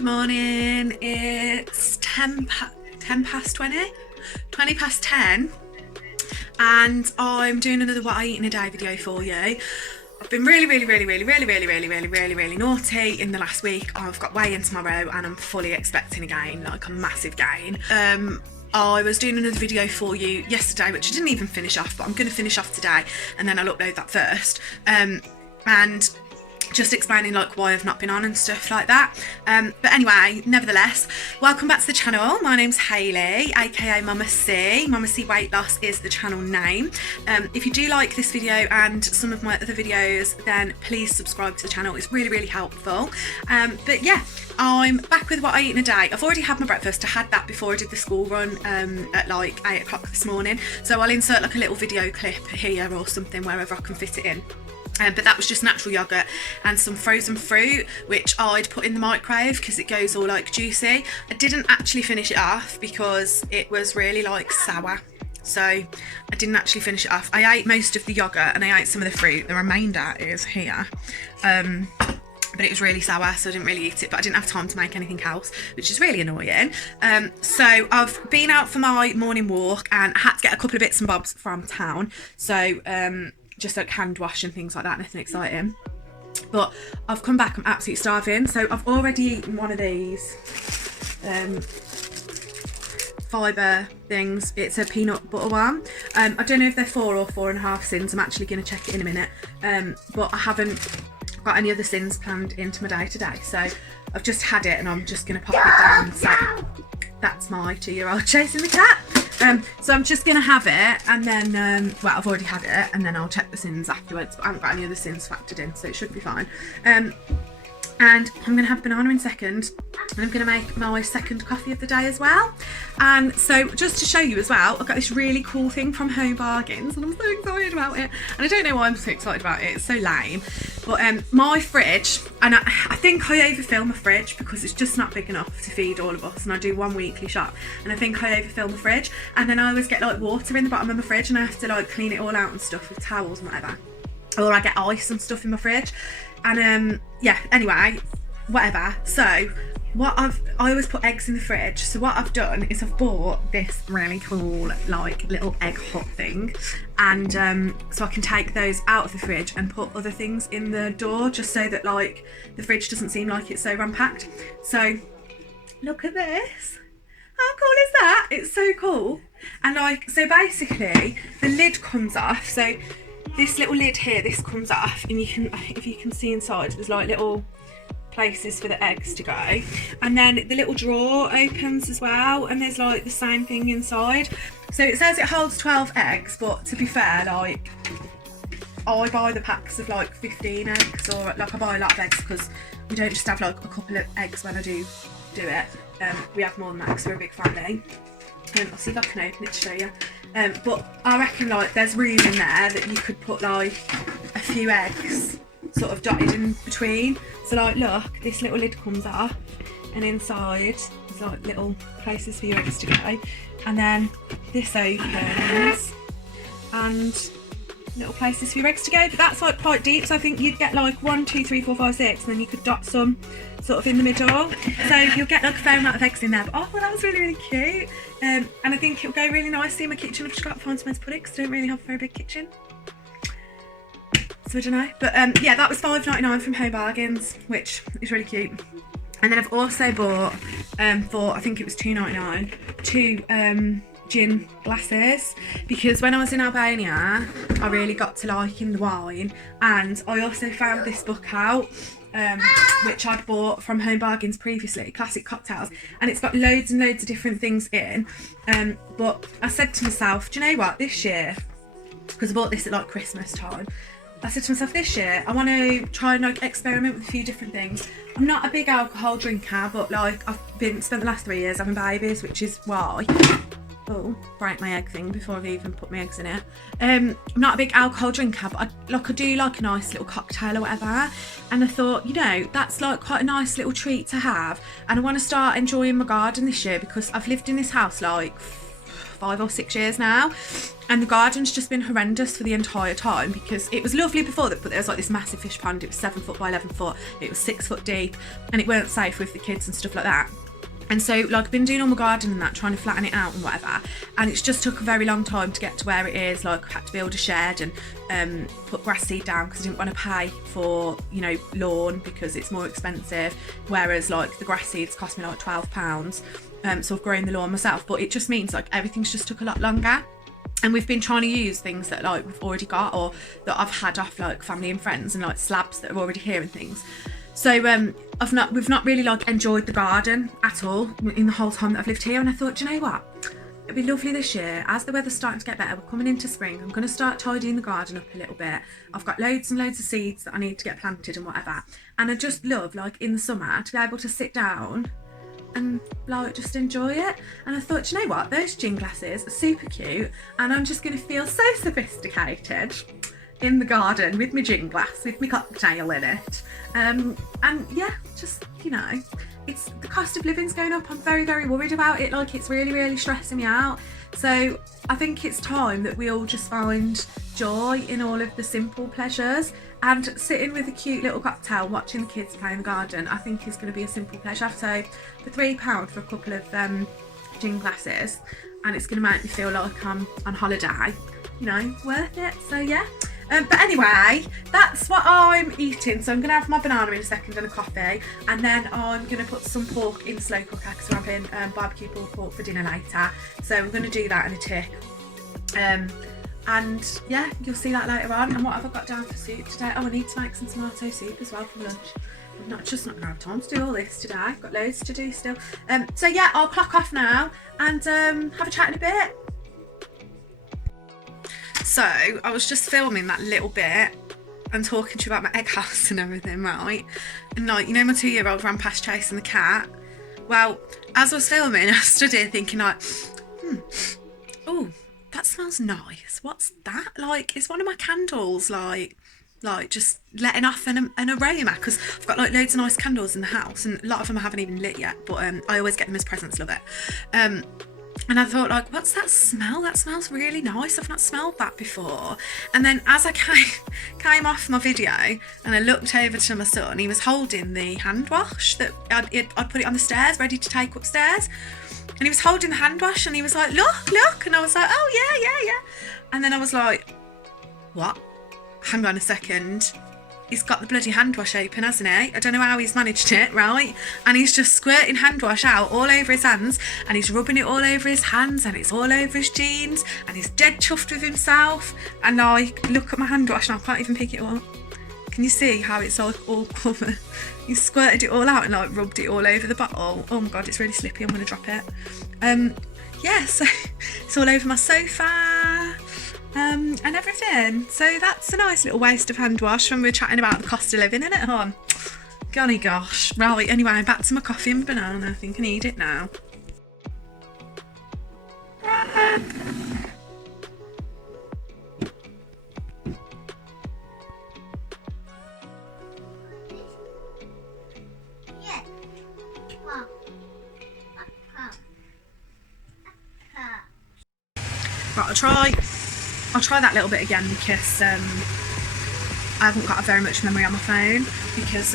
Good morning. It's 10 past 20 past 10, and I'm doing another what I eat in a day video for you. I've been really naughty in the last week. I've got weigh-in tomorrow and I'm fully expecting a gain, like a massive gain. I was doing another video for you yesterday, which I didn't even finish off, but I'm going to finish off today and then I'll upload that first. And just explaining like why I've not been on and stuff like that. But anyway, nevertheless, welcome back to the channel. My name's Hayley, aka Mama C. Mama C Weight Loss is the channel name. If you do like this video and some of my other videos, then please subscribe to the channel. It's really helpful. But yeah, I'm back with what I eat in a day. I've already had my breakfast. I had that before I did the school run at like 8 o'clock this morning. So I'll insert like a little video clip here or something wherever I can fit it in. But that was just natural yogurt and some frozen fruit, which I'd put in the microwave because it goes all like juicy. I didn't actually finish it off because it was really like sour. So I didn't actually finish it off. I ate most of the yogurt and I ate some of the fruit. The remainder is here. But it was really sour, so I didn't really eat it, but I didn't have time to make anything else, which is really annoying. So I've been out for my morning walk and I had to get a couple of bits and bobs from town. So just like hand wash and things like that, nothing exciting. But I've come back, I'm absolutely starving. So I've already eaten one of these fibre things. It's a peanut butter one. I don't know if they're 4 or 4.5 sins. I'm actually going to check it in a minute. But I haven't got any other sins planned into my day today. So I've just had it and I'm just going to pop it down. So that's my 2-year-old chasing the cat. So I'm just going to have it and then, well, I've already had it and then I'll check the sins afterwards, but I haven't got any other sins factored in, so it should be fine. And I'm going to have a banana in second, and I'm going to make my second coffee of the day as well. And so just to show you as well, I've got this really cool thing from Home Bargains and I'm so excited about it. And I don't know why I'm so excited about it, it's so lame. But my fridge, and I think I overfill my fridge because it's just not big enough to feed all of us, and I do one weekly shop, and I think I overfill my fridge, and then I always get like water in the bottom of my fridge and I have to like clean it all out and stuff with towels and whatever. Or I get ice and stuff in my fridge. And yeah, anyway, whatever. So I always put eggs in the fridge. So what I've done is I've bought this really cool like little egg hot thing, and so I can take those out of the fridge and put other things in the door, just so that like the fridge doesn't seem like it's so rampacked. So look at this. How cool is that? It's so cool. And like, so basically the lid comes off. So this little lid here, this comes off, and you can, if you can see inside, there's like little places for the eggs to go, and then the little drawer opens as well, and there's like the same thing inside. So it says it holds 12 eggs, but to be fair, like I buy the packs of like 15 eggs, or like I buy a lot of eggs because we don't just have like a couple of eggs when I do it. We have more than that because we're a big family. I'll see if I can open it to show you. But I reckon like there's room in there that you could put like a few eggs sort of dotted in between. So like look, this little lid comes off and inside there's like little places for your eggs to go, and then this opens and little places for your eggs to go. But that's like quite deep, so I think you'd get like 1, 2, 3, 4, 5, 6, and then you could dot some sort of in the middle, so you'll get like a fair amount of eggs in there. But oh well, that was really cute. And I think it'll go really nicely in my kitchen. I've just got to find somewhere to put it because I don't really have a very big kitchen, so I don't know. But yeah, that was £5.99 from Home Bargains, which is really cute. And then I've also bought for, I think it was £2.99, 2 gin glasses, because when I was in Albania I really got to liking the wine, and I also found this book out which I'd bought from Home Bargains previously, Classic Cocktails, and it's got loads and loads of different things in. But I said to myself, do you know what, this year, because I bought this at like Christmas time, I said to myself, this year I want to try and like experiment with a few different things. I'm not a big alcohol drinker, but like I've spent the last 3 years having babies, which is why. Oh, break my egg thing before I've even put my eggs in it. I'm not a big alcohol drinker, but I do like a nice little cocktail or whatever. And I thought, you know, that's like quite a nice little treat to have. And I want to start enjoying my garden this year because I've lived in this house like 5 or 6 years now, and the garden's just been horrendous for the entire time, because it was lovely before that, but there was like this massive fish pond. It was 7 foot by 11 foot, it was 6 foot deep, and it weren't safe with the kids and stuff like that. And so like I've been doing all my garden and that, trying to flatten it out and whatever, and it's just took a very long time to get to where it is. Like I had to build a shed and put grass seed down because I didn't want to pay for, you know, lawn because it's more expensive, whereas like the grass seeds cost me like £12. So I've grown the lawn myself, but it just means like everything's just took a lot longer. And we've been trying to use things that like we've already got, or that I've had off like family and friends, and like slabs that are already here and things. So we've not really like enjoyed the garden at all in the whole time that I've lived here. And I thought, do you know what? It'd be lovely this year, as the weather's starting to get better, we're coming into spring, I'm going to start tidying the garden up a little bit. I've got loads and loads of seeds that I need to get planted and whatever. And I just love, like in the summer, to be able to sit down and like just enjoy it. And I thought, do you know what? Those gin glasses are super cute, and I'm just going to feel so sophisticated in the garden with my gin glass, with my cocktail in it. And yeah, just, you know, it's the cost of living's going up. I'm very, very worried about it. Like it's really, really stressing me out. So I think it's time that we all just find joy in all of the simple pleasures, and sitting with a cute little cocktail watching the kids play in the garden, I think is going to be a simple pleasure. So for £3 for a couple of gin glasses, and it's going to make me feel like I'm on holiday, you know, worth it. So yeah. But anyway, that's what I'm eating. So I'm going to have my banana in a second and a coffee, and then I'm going to put some pork in the slow cooker because we're having barbecue pulled pork for dinner later. So we're going to do that in a tick. And yeah, you'll see that later on. And what have I got down for soup today? Oh, I need to make some tomato soup as well for lunch. I'm not going to have time to do all this today. I've got loads to do still. So yeah, I'll clock off now and have a chat in a bit. So I was just filming that little bit and talking to you about my egg house and everything, right? And like, you know, my 2-year-old ran past chasing the cat. Well, as I was filming, I stood here thinking like, oh, that smells nice. What's that? Like, is one of my candles like just letting off an aroma? Because I've got like loads of nice candles in the house, and a lot of them I haven't even lit yet, but I always get them as presents, love it. And I thought, like, what's that smell? That smells really nice. I've not smelled that before. And then as I came off my video and I looked over to my son, he was holding the hand wash that I'd put it on the stairs, ready to take upstairs. And he was holding the hand wash and he was like, look. And I was like, oh, yeah. And then I was like, what? Hang on a second. He's got the bloody hand wash open, hasn't he? I don't know how he's managed it, right? And he's just squirting hand wash out all over his hands, and he's rubbing it all over his hands, and it's all over his jeans, and he's dead chuffed with himself. And I look at my hand wash and I can't even pick it up. Can you see how it's like all covered? He squirted it all out and like rubbed it all over the bottle. Oh my god, it's really slippy. I'm gonna drop it. Yeah, so it's all over my sofa. And everything. So that's a nice little waste of hand wash when we're chatting about the cost of living, isn't it, hon? Golly gosh. Right, anyway, back to my coffee and banana. I think I need it now. Right, I'll try that little bit again because I haven't got very much memory on my phone, because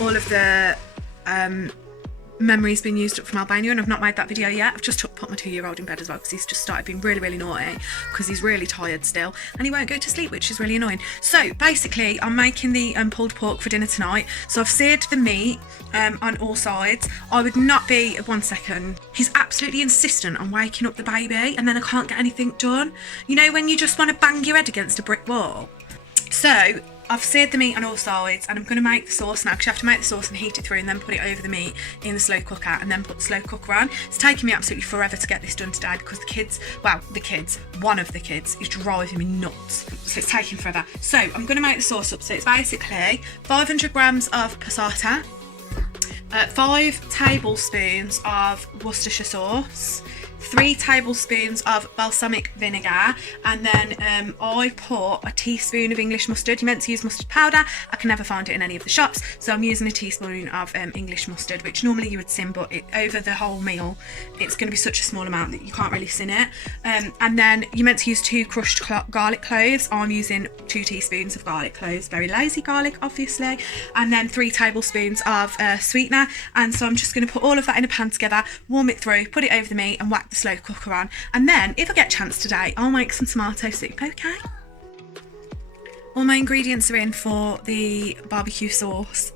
all of the memory's been used up from Albania, and I've not made that video yet. I've just put my 2-year-old in bed as well because he's just started being really, really naughty because he's really tired still and he won't go to sleep, which is really annoying. So basically I'm making the pulled pork for dinner tonight. So I've seared the meat on all sides. I would not be, 1 second, he's absolutely insistent on waking up the baby and then I can't get anything done. You know when you just want to bang your head against a brick wall? So I've seared the meat on all sides and I'm going to make the sauce now, because you have to make the sauce and heat it through and then put it over the meat in the slow cooker and then put the slow cooker on. It's taken me absolutely forever to get this done today because one of the kids is driving me nuts, so it's taking forever. So I'm going to make the sauce up. So it's basically 500 grams of passata, 5 tablespoons of Worcestershire sauce, 3 tablespoons of balsamic vinegar, and then I put a teaspoon of English mustard. You're meant to use mustard powder. I can never find it in any of the shops, so I'm using a teaspoon of English mustard, which normally you would sin, but over the whole meal it's going to be such a small amount that you can't really sin it. And then you're meant to use 2 crushed garlic cloves. I'm using 2 teaspoons of garlic cloves, very lazy garlic obviously, and then 3 tablespoons of sweetener. And so I'm just going to put all of that in a pan together, warm it through, put it over the meat and whack the slow cooker on. And then if I get a chance today, I'll make some tomato soup, okay? All my ingredients are in for the barbecue sauce,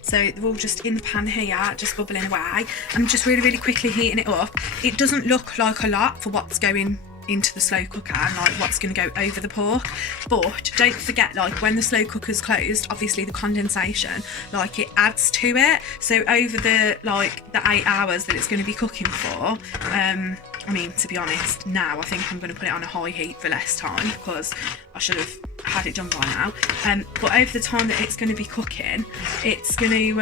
so they're all just in the pan here, just bubbling away. I'm just really quickly heating it up. It doesn't look like a lot for what's going into the slow cooker and like what's going to go over the pork, but don't forget, like when the slow cooker's closed, obviously the condensation, like it adds to it. So over the 8 hours that it's going to be cooking for, I mean, to be honest, now I think I'm going to put it on a high heat for less time because I should have had it done by now. But over the time that it's going to be cooking, it's going to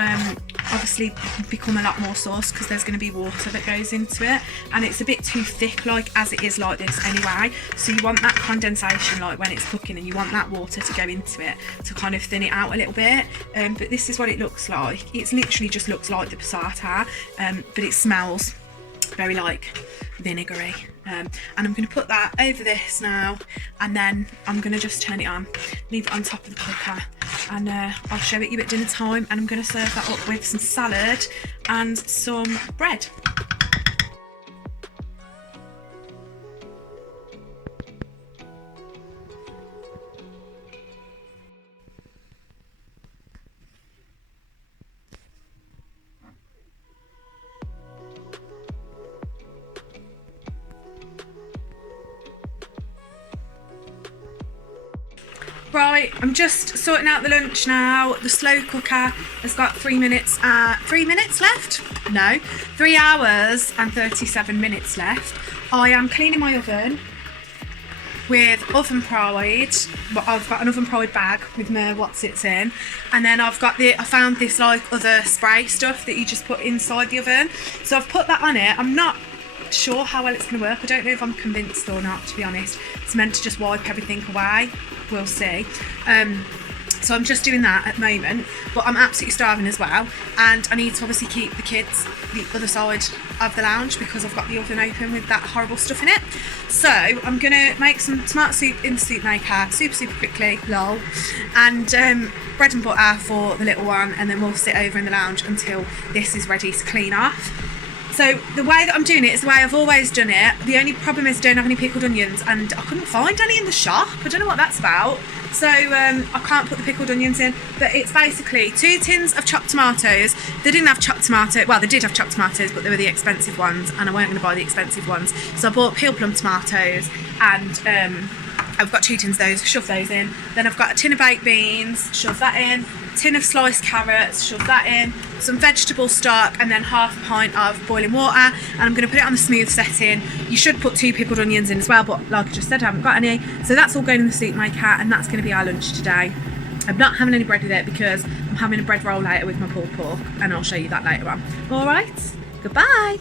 obviously become a lot more sauce because there's going to be water that goes into it, and it's a bit too thick like as it is like this anyway. So you want that condensation like when it's cooking, and you want that water to go into it to kind of thin it out a little bit. But this is what it looks like. It's literally just looks like the passata, but it smells very like vinegary. And I'm going to put that over this now, and then I'm going to just turn it on, leave it on top of the cooker, and I'll show it you at dinner time. And I'm going to serve that up with some salad and some bread. Right, I'm just sorting out the lunch now. The slow cooker has got 3 minutes left? No, 3 hours and 37 minutes left. I am cleaning my oven with oven pride. I've got an oven pride bag with my what's-its in, and then I found this like other spray stuff that you just put inside the oven. So I've put that on it. I'm not sure how well it's going to work. I don't know if I'm convinced or not, to be honest. It's meant to just wipe everything away. We'll see. So I'm just doing that at the moment, but I'm absolutely starving as well, and I need to obviously keep the kids the other side of the lounge because I've got the oven open with that horrible stuff in it. So I'm gonna make some tomato soup in the soup maker super quickly, lol, and bread and butter for the little one, and then we'll sit over in the lounge until this is ready to clean off. So the way that I'm doing it is the way I've always done it. The only problem is I don't have any pickled onions, and I couldn't find any in the shop. I don't know what that's about. So I can't put the pickled onions in, but it's basically 2 tins of chopped tomatoes. They didn't have chopped tomatoes, well they did have chopped tomatoes, but they were the expensive ones, and I weren't going to buy the expensive ones. So I bought peeled plum tomatoes, and I've got 2 tins of those, shove those in. Then I've got a tin of baked beans, shove that in. Tin of sliced carrots, shove that in. Some vegetable stock, and then half a pint of boiling water. And I'm going to put it on the smooth setting. You should put 2 pickled onions in as well, but like I just said, I haven't got any. So that's all going in the soup maker, and that's going to be our lunch today. I'm not having any bread with it because I'm having a bread roll later with my pulled pork, and I'll show you that later on. All right, goodbye.